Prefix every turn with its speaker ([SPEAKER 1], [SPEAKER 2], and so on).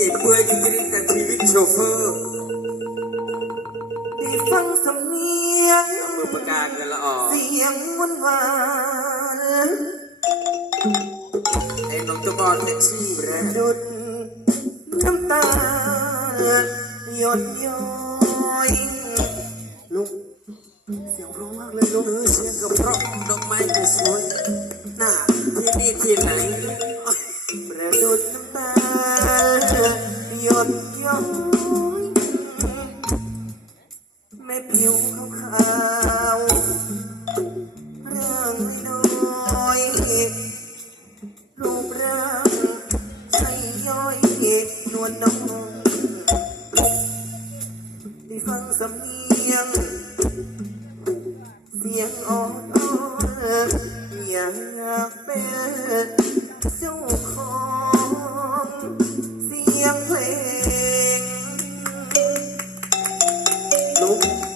[SPEAKER 1] จริงๆแต่ชีวิตโชเฟอร์
[SPEAKER 2] ได้ฟังสำเนียง
[SPEAKER 1] เอามือปากกากันละออก
[SPEAKER 2] เสียงหวานหวาน
[SPEAKER 1] ไอ้น้องเจ้าบอลแท็กซี่
[SPEAKER 2] ๆป
[SPEAKER 1] แระ
[SPEAKER 2] ดุดน้ำตาหยดย้อยลุงเสียงเพร้องมากเลยลุง
[SPEAKER 1] เออเสียงก็เพราะดอกไม้ก็สวยน่าที่นี่ที่ไหน
[SPEAKER 2] น้อย แม่ผิวขาวๆร่างน้อยรูปร่างใช่ย่อยนวลน้องได้ฟังสำเนียง เสียงอ่อนๆอยากเป็นเจ้า blue.